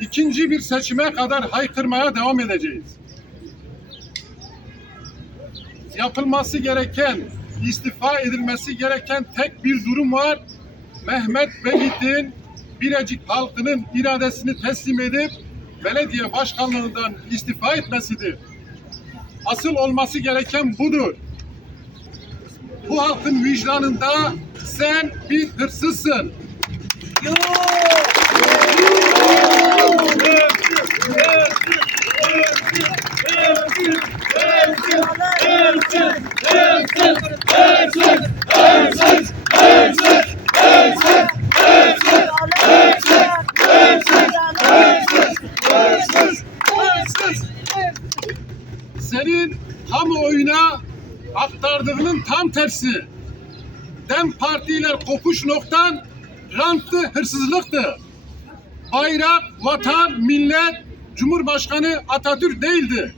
ikinci bir seçime kadar haykırmaya devam edeceğiz. Yapılması gereken, istifa edilmesi gereken tek bir durum var. Mehmet Beyit'in Birecik halkının iradesini teslim edip belediye başkanlığından istifa etmesidir. Asıl olması gereken budur. Bu halkın vicdanında sen bir hırsızsın. Senin kamuoyuna aktardığının tam tersi. Dem partiler kopuş noktan rantlı hırsızlıktı. Bayrak, vatan, millet, Cumhurbaşkanı Atatürk değildi.